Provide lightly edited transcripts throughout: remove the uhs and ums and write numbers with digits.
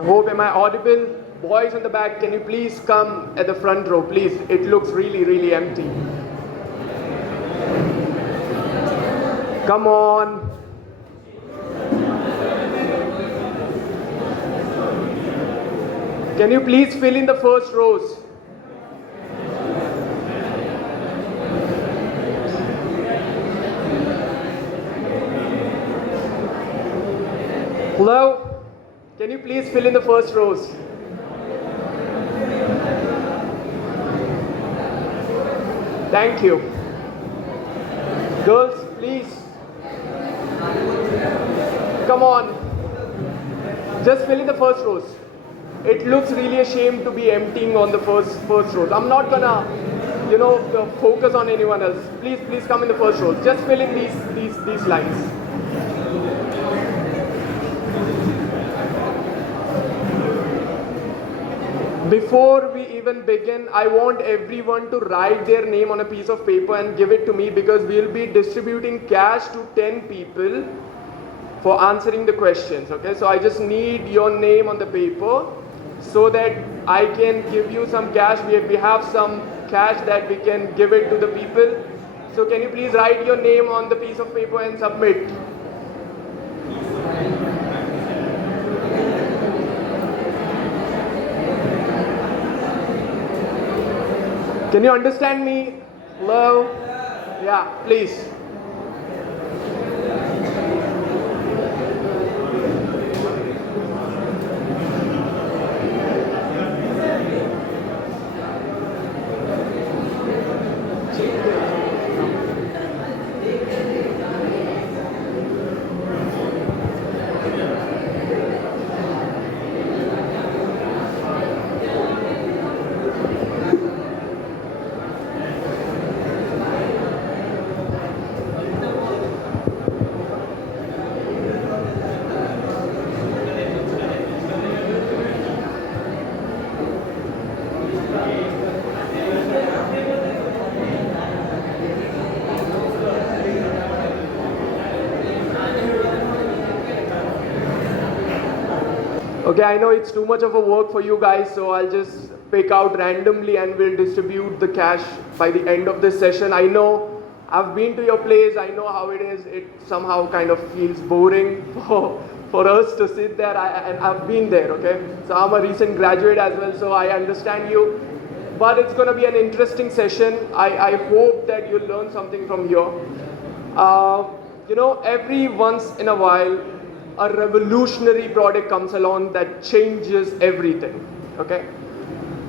I hope, am I audible? Boys in the back, can you please come at the front row, please? It looks really, really empty. Come on. Can you please fill in the first rows? Hello? Can you please fill in the first rows? Thank you. Girls, please. Come on. Just fill in the first rows. It looks really a shame to be emptying on the first rows. I'm not gonna, focus on anyone else. Please come in the first rows. Just fill in these lines. Before we even begin, I want everyone to write their name on a piece of paper and give it to me, because we'll be distributing cash to 10 people for answering the questions. Okay, so I just need your name on the paper so that I can give you some cash. We have some cash that we can give it to the people. So can you please write your name on the piece of paper and submit? Can you understand me? Hello? Yeah, please. Okay, I know it's too much of a work for you guys, so I'll just pick out randomly and we'll distribute the cash by the end of this session. I know I've been to your place, I know how it is. It somehow kind of feels boring for us to sit there, and I've been there, okay? So I'm a recent graduate as well, so I understand you. But it's going to be an interesting session. I hope that you'll learn something from here. Every once in a while, a revolutionary product comes along that changes everything, okay?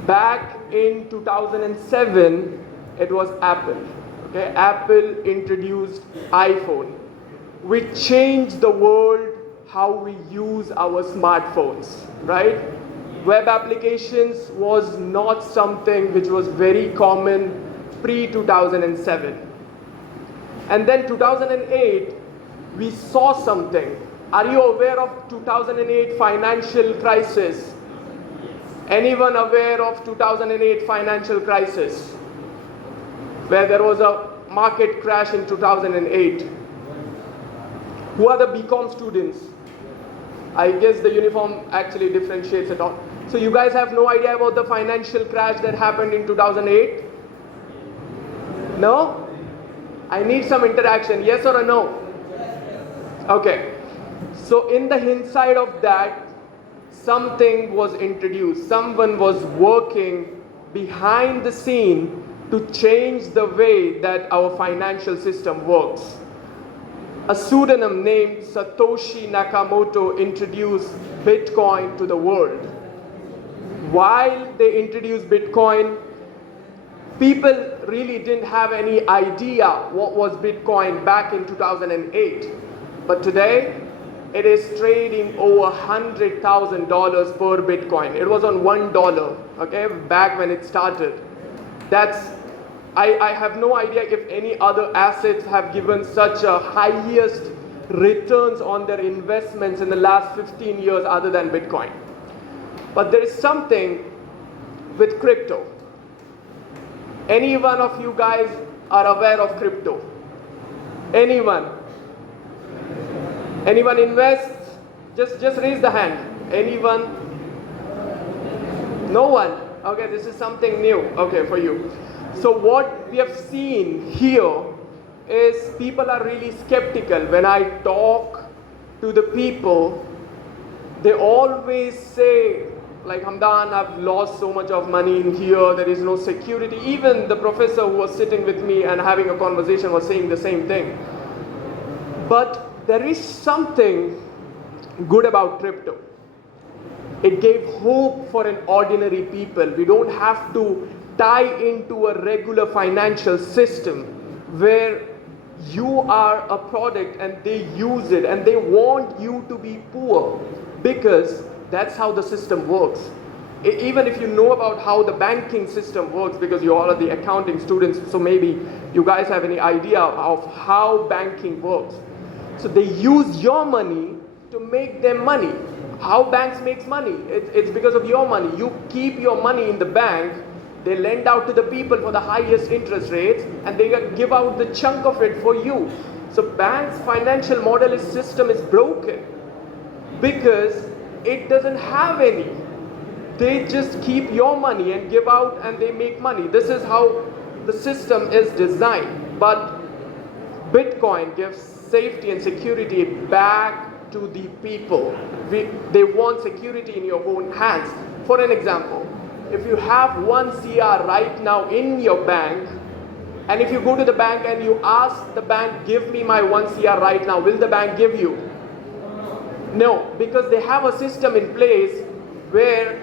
Back in 2007, it was Apple, okay? Apple introduced iPhone, which changed the world how we use our smartphones, right? Web applications was not something which was very common pre-2007. And then 2008, we saw something. Are you aware of 2008 financial crisis? Anyone aware of 2008 financial crisis? Where there was a market crash in 2008. Who are the BCom students? I guess the uniform actually differentiates it all. So you guys have no idea about the financial crash that happened in 2008? No? I need some interaction. Yes or a no? Okay. So in the hindsight of that, something was introduced. Someone was working behind the scene to change the way that our financial system works. A pseudonym named Satoshi Nakamoto introduced Bitcoin to the world. While they introduced Bitcoin, people really didn't have any idea what was Bitcoin back in 2008. But today, it is trading over $100,000 per Bitcoin. It was on $1, okay, back when it started. I have no idea if any other assets have given such a highest returns on their investments in the last 15 years other than Bitcoin. But there is something with crypto. Any one of you guys are aware of crypto? Anyone? Anyone invests? Just raise the hand. Anyone? No one. Okay, this is something new. Okay, for you. So what we have seen here is people are really skeptical. When I talk to the people, they always say, like, Hamdan, I've lost so much of money in here, there is no security. Even the professor who was sitting with me and having a conversation was saying the same thing. But there is something good about crypto. It gave hope for an ordinary people. We don't have to tie into a regular financial system where you are a product and they use it and they want you to be poor, because that's how the system works. Even if you know about how the banking system works, because you all are the accounting students, so maybe you guys have any idea of how banking works. So they use your money to make them money. How banks makes money? It's because of your money. You keep your money in the bank, they lend out to the people for the highest interest rates, and they give out the chunk of it for you. So bank's financial model system is broken because it doesn't have any. They just keep your money and give out and they make money. This is how the system is designed. But Bitcoin gives safety and security back to the people. They want security in your own hands. For an example, if you have 1 CR right now in your bank, and if you go to the bank and you ask the bank, give me my 1 CR right now, will the bank give you? No, because they have a system in place where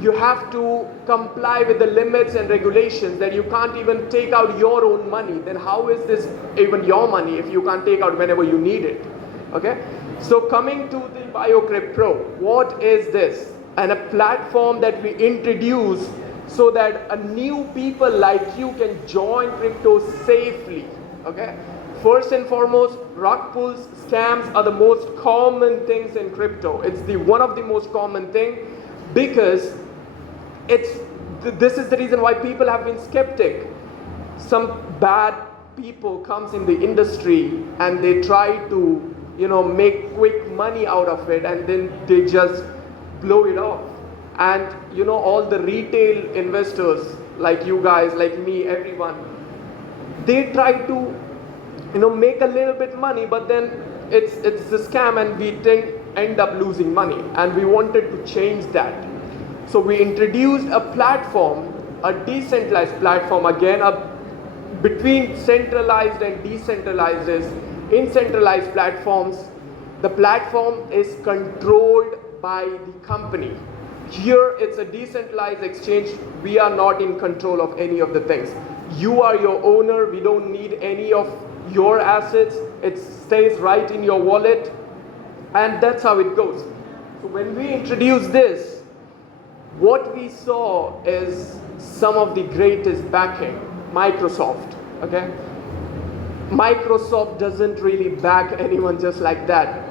you have to comply with the limits and regulations, that you can't even take out your own money. Then how is this even your money if you can't take out whenever you need it? Okay, so coming to the Biokripto Pro, what is this? And a platform that we introduce so that a new people like you can join crypto safely. Okay, first and foremost, rug pulls, scams are the most common things in crypto. It's one of the most common thing, because this is the reason why people have been skeptic. Some bad people comes in the industry and they try to, make quick money out of it, and then they just blow it off. And all the retail investors like you guys, like me, everyone, they try to make a little bit money, but then it's a scam and we end up losing money, and we wanted to change that. So we introduced a platform, a decentralized platform, again between centralized and decentralized. In centralized platforms, the platform is controlled by the company. Here it's a decentralized exchange. We are not in control of any of the things. You are your owner. We don't need any of your assets. It stays right in your wallet, and that's how it goes. So when we introduced this, what we saw is some of the greatest backing. Microsoft, okay? Microsoft doesn't really back anyone just like that.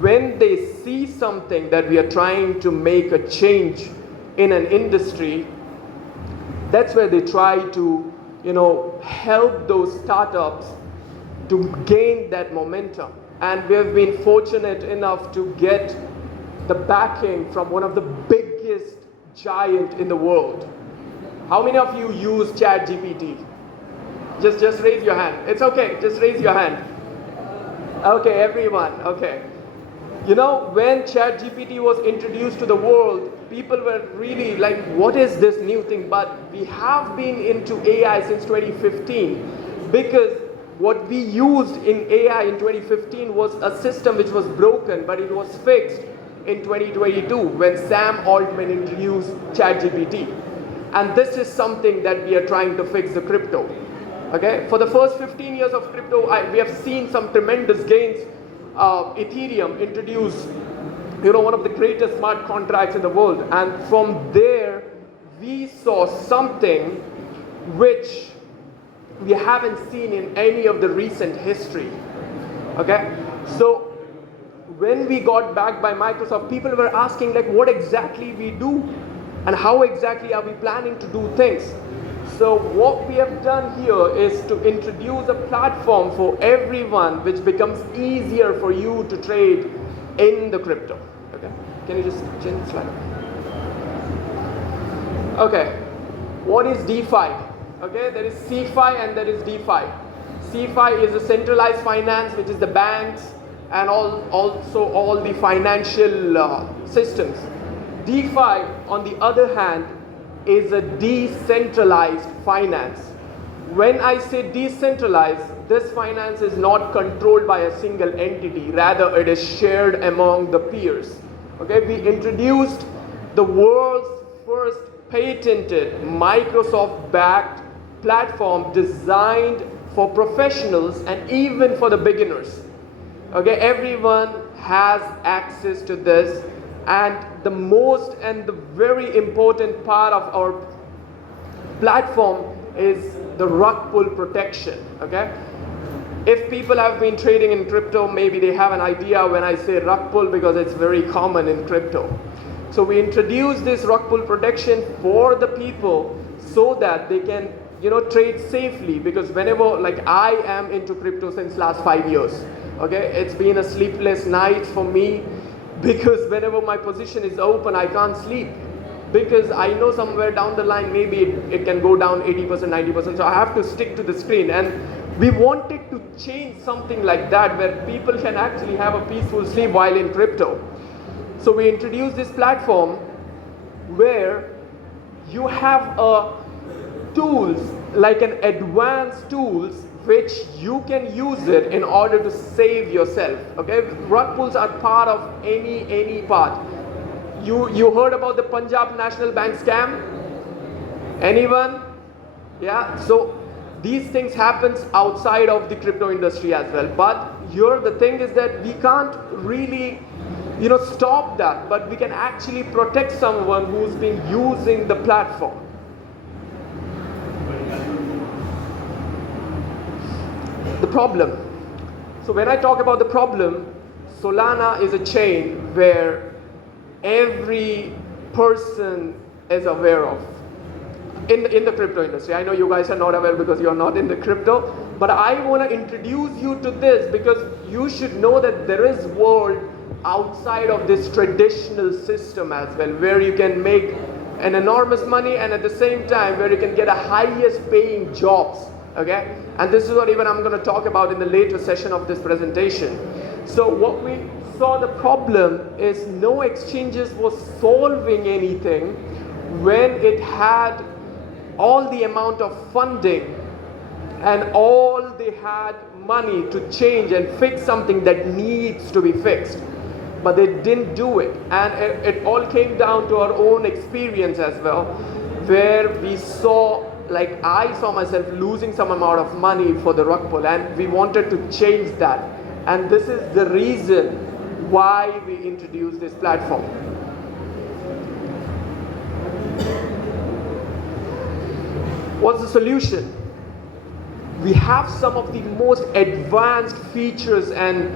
When they see something that we are trying to make a change in an industry, that's where they try to, help those startups to gain that momentum. And we have been fortunate enough to get the backing from one of the biggest giant in the world. How many of you use ChatGPT? Just raise your hand. It's okay, just raise your hand. Okay, everyone, okay. When ChatGPT was introduced to the world, people were really like, what is this new thing? But we have been into AI since 2015, because what we used in AI in 2015 was a system which was broken, but it was fixed in 2022 when Sam Altman introduced ChatGPT. And this is something that we are trying to fix the crypto. Okay, for the first 15 years of crypto, we have seen some tremendous gains. Ethereum introduced, one of the greatest smart contracts in the world, and from there we saw something which we haven't seen in any of the recent history. Okay, so when we got backed by Microsoft, people were asking like, what exactly we do, and how exactly are we planning to do things. So what we have done here is to introduce a platform for everyone, which becomes easier for you to trade in the crypto. Okay, can you just change the slide? Okay, what is DeFi? Okay, there is CeFi and there is DeFi. CeFi is a centralized finance, which is the banks and also all the financial systems. DeFi, on the other hand, is a decentralized finance. When I say decentralized, this finance is not controlled by a single entity, rather it is shared among the peers. Okay, we introduced the world's first patented Microsoft-backed platform designed for professionals and even for the beginners. Okay, everyone has access to this, and the most and the very important part of our platform is the rug pull protection. Okay, if people have been trading in crypto, maybe they have an idea when I say rug pull, because it's very common in crypto. So we introduced this rug pull protection for the people so that they can trade safely, because whenever, like, I am into crypto since last 5 years. Okay, it's been a sleepless night for me, because whenever my position is open, I can't sleep, because I know somewhere down the line maybe it can go down 80%, 90%, so I have to stick to the screen. And we wanted to change something like that, where people can actually have a peaceful sleep while in crypto. So we introduced this platform where you have tools, like an advanced tools, which you can use it in order to save yourself. Okay, rug pulls are part of any part. You heard about the Punjab National Bank scam? Anyone? Yeah. So these things happens outside of the crypto industry as well. But here the thing is that we can't really stop that, but we can actually protect someone who's been using the platform. The problem. So when I talk about the problem, Solana is a chain where every person is aware of in the crypto industry. I know you guys are not aware because you're not in the crypto, but I want to introduce you to this, because you should know that there is world outside of this traditional system as well, where you can make an enormous money, and at the same time where you can get a highest paying jobs. Okay, and this is what even I'm going to talk about in the later session of this presentation. So what we saw, the problem is no exchanges was solving anything when it had all the amount of funding and all they had money to change and fix something that needs to be fixed, but they didn't do it. And it all came down to our own experience as well, where we saw, like, I saw myself losing some amount of money for the rug pull, and we wanted to change that. And this is the reason why we introduced this platform. What's the solution? We have some of the most advanced features and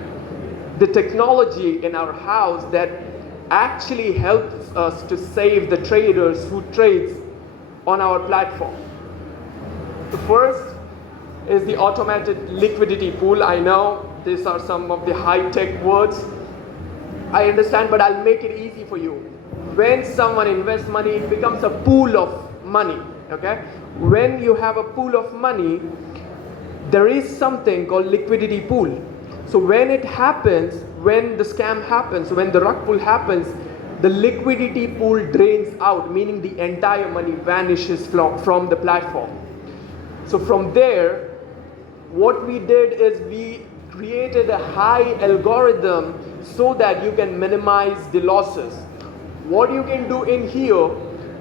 the technology in our house that actually helps us to save the traders who trades on our platform. The first is the automated liquidity pool. I know these are some of the high-tech words. I understand, but I'll make it easy for you. When someone invests money, it becomes a pool of money. Okay? When you have a pool of money, there is something called liquidity pool. So when it happens, when the scam happens, when the rug pull happens, the liquidity pool drains out, meaning the entire money vanishes from the platform. So from there, what we did is we created a high algorithm so that you can minimize the losses. What you can do in here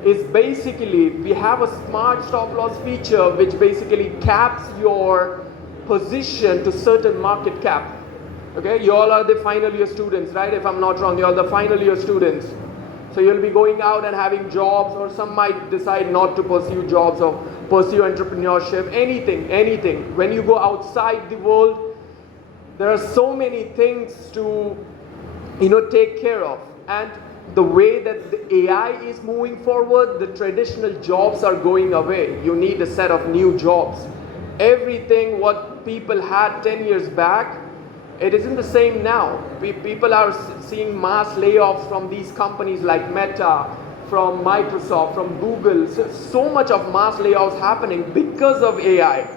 is basically, we have a smart stop loss feature which basically caps your position to certain market cap. Okay, you all are the final year students, right? If I'm not wrong, you all the final year students. So you'll be going out and having jobs, or some might decide not to pursue jobs or pursue entrepreneurship, anything. When you go outside the world, there are so many things to take care of. And the way that the AI is moving forward, the traditional jobs are going away. You need a set of new jobs. Everything what people had 10 years back, it isn't the same now. People are seeing mass layoffs from these companies like Meta, from Microsoft, from Google, so much of mass layoffs happening because of AI.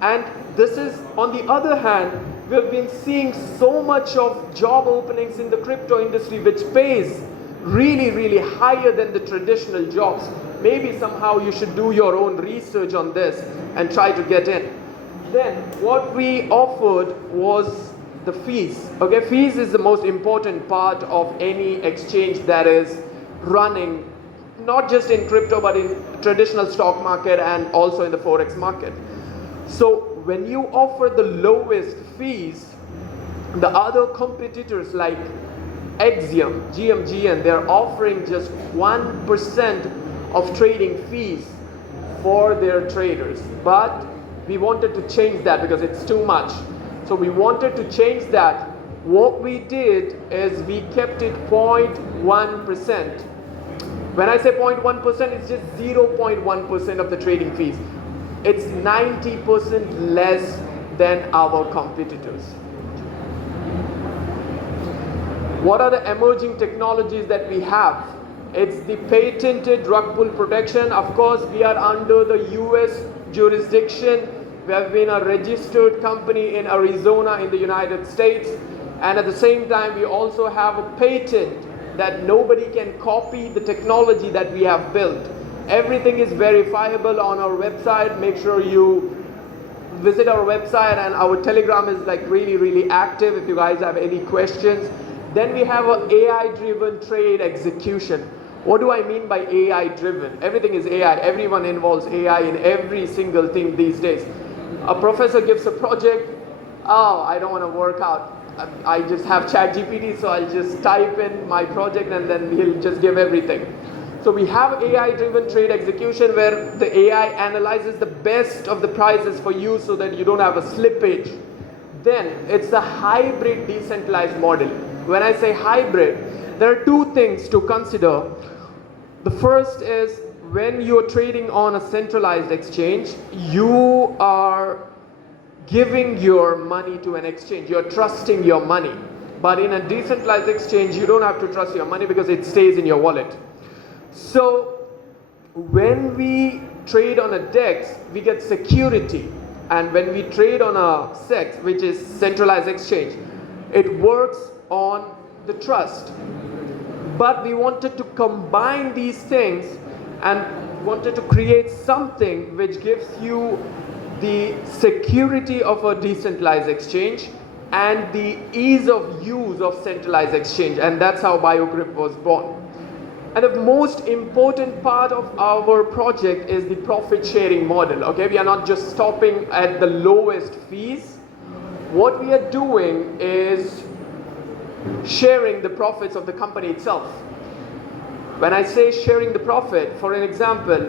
And this is, on the other hand, we've been seeing so much of job openings in the crypto industry which pays really, really higher than the traditional jobs. Maybe somehow you should do your own research on this and try to get in. Then what we offered was the fees. Okay, fees is the most important part of any exchange that is running, not just in crypto but in traditional stock market and also in the forex market. So when you offer the lowest fees, the other competitors like Axiom, GMGN, they're offering just 1% of trading fees for their traders. But we wanted to change that because it's too much. So we wanted to change that. What we did is we kept it 0.1%. When I say 0.1%, it's just 0.1% of the trading fees. It's 90% less than our competitors. What are the emerging technologies that we have? It's the patented rug pull protection. Of course, we are under the US jurisdiction. We have been a registered company in Arizona in the United States. And at the same time, we also have a patent that nobody can copy the technology that we have built. Everything is verifiable on our website. Make sure you visit our website, and our Telegram is like really active if you guys have any questions. Then we have an AI-driven trade execution. What do I mean by AI-driven? Everything is AI. Everyone involves AI in every single thing these days. A professor gives a project. Oh, I don't want to work out. I just have ChatGPT, so I'll just type in my project and then he'll just give everything. So we have AI-driven trade execution where the AI analyzes the best of the prices for you so that you don't have a slippage. Then it's a hybrid decentralized model. When I say hybrid, there are two things to consider. The first is when you're trading on a centralized exchange, you are giving your money to an exchange. You're trusting your money. But in a decentralized exchange, you don't have to trust your money because it stays in your wallet. So when we trade on a DEX, we get security. And when we trade on a SEX, which is centralized exchange, it works on the trust. But we wanted to combine these things and wanted to create something which gives you the security of a decentralized exchange and the ease of use of centralized exchange. And that's how Biokripto was born. And the most important part of our project is the profit sharing model. Okay, we are not just stopping at the lowest fees. What we are doing is sharing the profits of the company itself. When I say sharing the profit, for an example,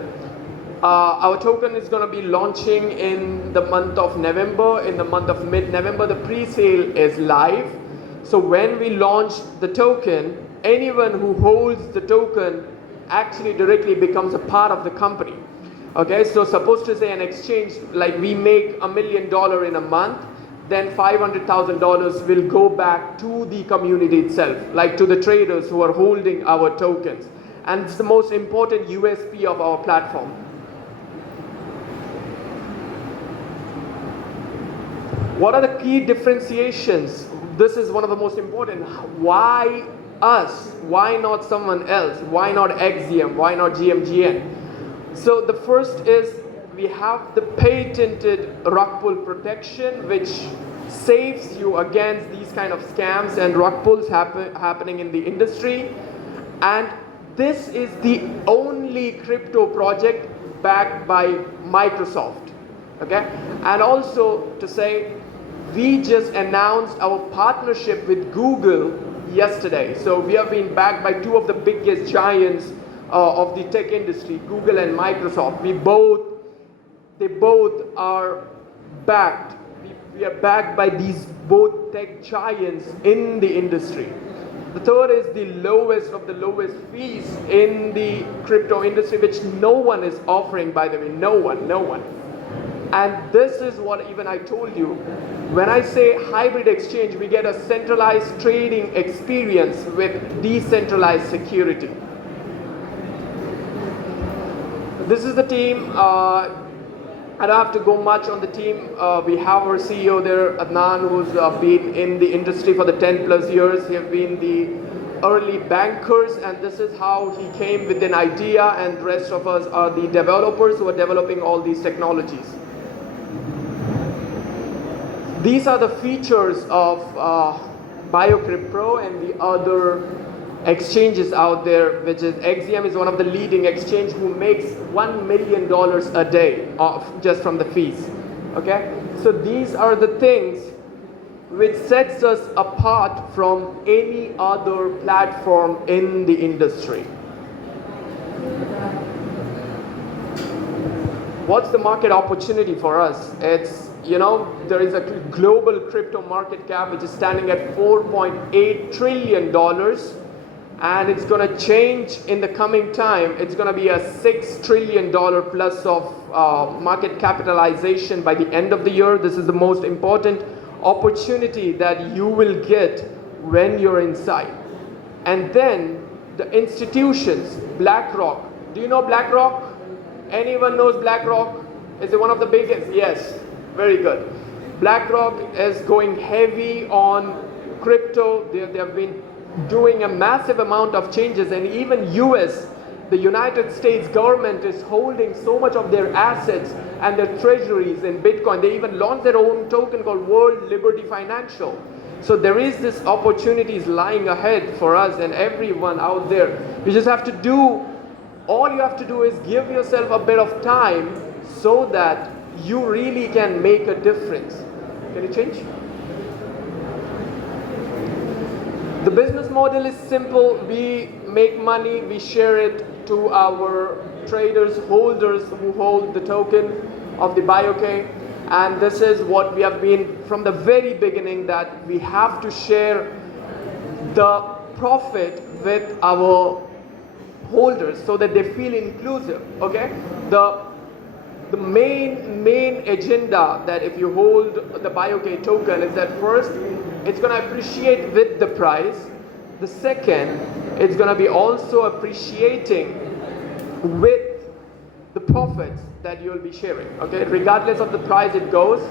our token is going to be launching in the month of November. In the month of mid-November, the pre-sale is live. So when we launch the token, anyone who holds the token actually directly becomes a part of the company. Okay, so suppose to say an exchange, like we make $1 million in a month, then $500,000 will go back to the community itself, like to the traders who are holding our tokens. And it's the most important USP of our platform. What are the key differentiations? This is one of the most important. Why us? Why not someone else? Why not Axiom? Why not GMGN? So the first is we have the patented rug pull protection, which saves you against these kind of scams and rug pulls happening in the industry. And this is the only crypto project backed by Microsoft. Okay? And also to say, we just announced our partnership with Google yesterday. So we have been backed by two of the biggest giants of the tech industry, Google and Microsoft. They both are backed. We are backed by these both tech giants in the industry. The third is the lowest of the lowest fees in the crypto industry, which no one is offering, by the way. No one. And this is what even I told you. When I say hybrid exchange, we get a centralized trading experience with decentralized security. This is the team. I don't have to go much on the team. We have our CEO there, Adnan, who's been in the industry for the 10 plus years. He have been the early bankers, and this is how he came with an idea, and the rest of us are the developers who are developing all these technologies. These are the features of Biokripto Pro and the other exchanges out there, which is XZM is one of the leading exchange who makes $1 million a day off just from the fees. Okay, so these are the things which sets us apart from any other platform in the industry. What's the market opportunity for us? It's, there is a global crypto market cap which is standing at $4.8 trillion, and it's going to change in the coming time. It's going to be a $6 trillion plus of market capitalization by the end of the year. This is the most important opportunity that you will get when you're inside. And then the institutions, BlackRock. Do you know BlackRock? Anyone knows BlackRock? Is it one of the biggest? Yes, very good. BlackRock is going heavy on crypto. They have been doing a massive amount of changes, and even US, the United States government is holding so much of their assets and their treasuries in Bitcoin. They even launched their own token called World Liberty Financial. So there is this opportunities lying ahead for us and everyone out there. You just have to do, all you have to do is give yourself a bit of time so that you really can make a difference. Can you change? The business model is simple. We make money, we share it to our traders, holders who hold the token of the Biokripto. And this is what we have been from the very beginning, that we have to share the profit with our holders so that they feel inclusive. Okay? The main agenda that if you hold the Biokripto token is that first, it's going to appreciate with the price. The second, it's going to be also appreciating with the profits that you'll be sharing. Okay, regardless of the price it goes,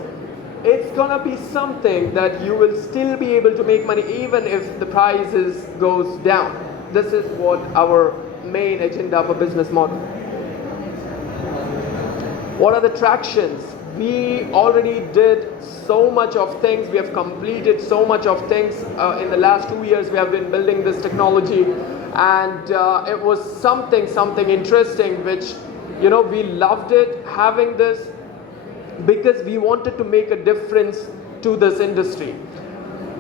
it's going to be something that you will still be able to make money even if the prices goes down. This is what our main agenda of a business model. What are the tractions? We already did so much of things. We have completed so much of things in the last 2 years. We have been building this technology, and it was something interesting, which we loved it, having this, because we wanted to make a difference to this industry.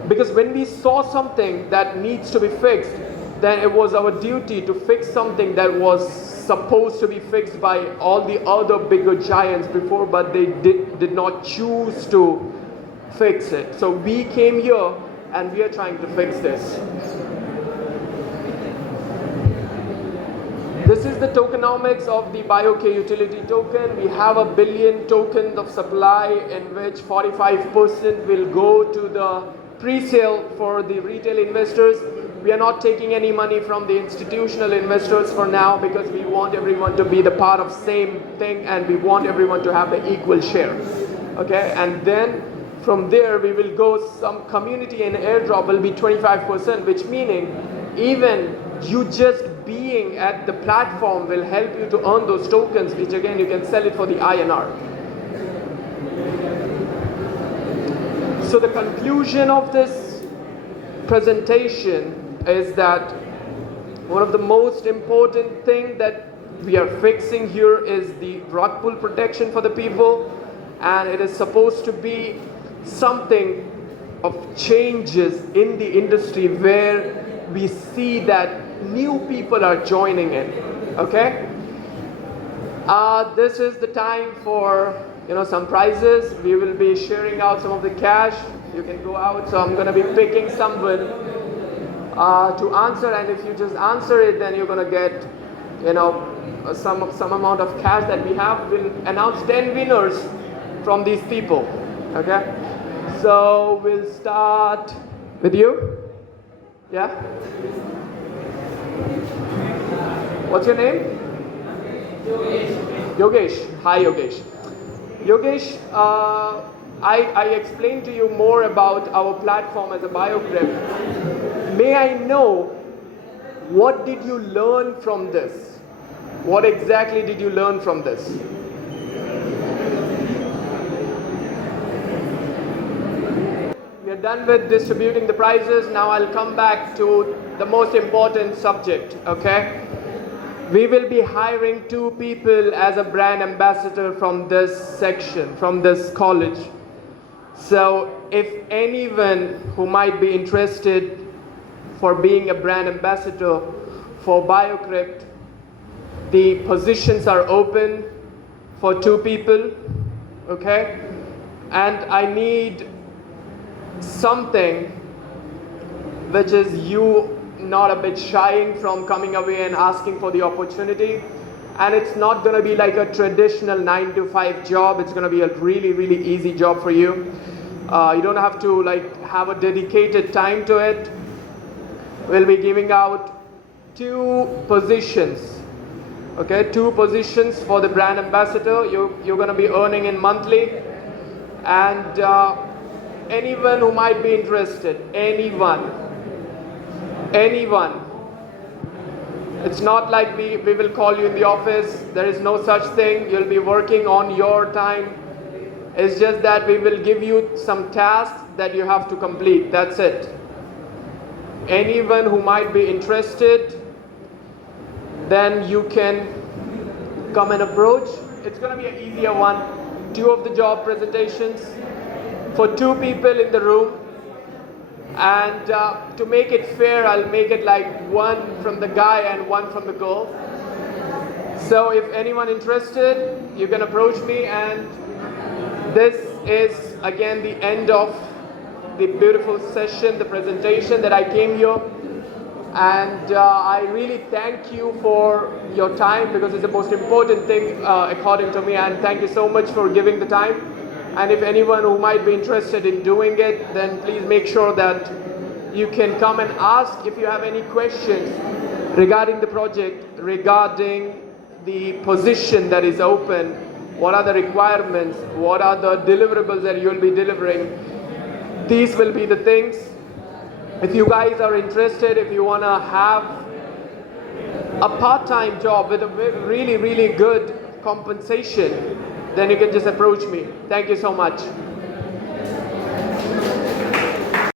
Because when we saw something that needs to be fixed, then it was our duty to fix something that was supposed to be fixed by all the other bigger giants before, but they did not choose to fix it. So we came here and we are trying to fix this. This is the tokenomics of the Biokripto utility token. We have 1 billion tokens of supply, in which 45% will go to the pre-sale for the retail investors. We are not taking any money from the institutional investors for now, because we want everyone to be the part of same thing, and we want everyone to have the equal share. Okay, and then from there we will go, some community and airdrop will be 25%, which meaning even you just being at the platform will help you to earn those tokens, which again you can sell it for the INR. So the conclusion of this presentation is that one of the most important thing that we are fixing here is the rug pull protection for the people, and it is supposed to be something of changes in the industry where we see that new people are joining in. Okay, this is the time for some prizes. We will be sharing out some of the cash. You can go out, so I'm going to be picking someone to answer, and if you just answer it, then you're going to get some amount of cash that we have. We'll announce 10 winners from these people. Okay, so we'll start with you. Yeah, what's your name? Yogesh. Hi, Yogesh. Yogesh, I explained to you more about our platform as a Biokripto. May I know what did you learn from this? What exactly did you learn from this? We are done with distributing the prizes. Now I'll come back to the most important subject, okay? We will be hiring 2 people as a brand ambassador from this section, from this college. So if anyone who might be interested for being a brand ambassador for Biokripto, the positions are open for 2 people, okay? And I need something which is you not a bit shying from coming away and asking for the opportunity. And it's not going to be like a traditional 9-to-5 job. It's going to be a really easy job for you. You don't have to like have a dedicated time to it. We'll be giving out 2 positions, okay? 2 positions for the brand ambassador. You're going to be earning in monthly. And anyone who might be interested, anyone. It's not like we will call you in the office. There is no such thing. You'll be working on your time. It's just that we will give you some tasks that you have to complete. That's it. Anyone who might be interested, then you can come and approach. It's going to be an easier one. 2 of the job presentations for 2 people in the room. And to make it fair, I'll make it like 1 from the guy and 1 from the girl. So if anyone interested, you can approach me. And this is again the end of the beautiful session, the presentation that I came here. And I really thank you for your time, because it's the most important thing according to me. And thank you so much for giving the time. And if anyone who might be interested in doing it, then please make sure that you can come and ask if you have any questions regarding the project, regarding the position that is open, what are the requirements, what are the deliverables that you'll be delivering. These will be the things. If you guys are interested, if you want to have a part-time job with a really good compensation, then you can just approach me. Thank you so much.